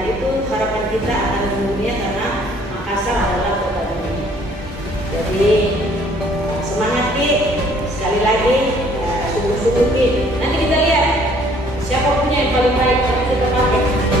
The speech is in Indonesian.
dan itu harapan kita akan mendunia karena Makassar adalah kota dunia. Jadi semangat Ki, sekali lagi sungguh-sungguh Ki. Nanti kita lihat siapa punya yang paling baik, tapi kita pakai.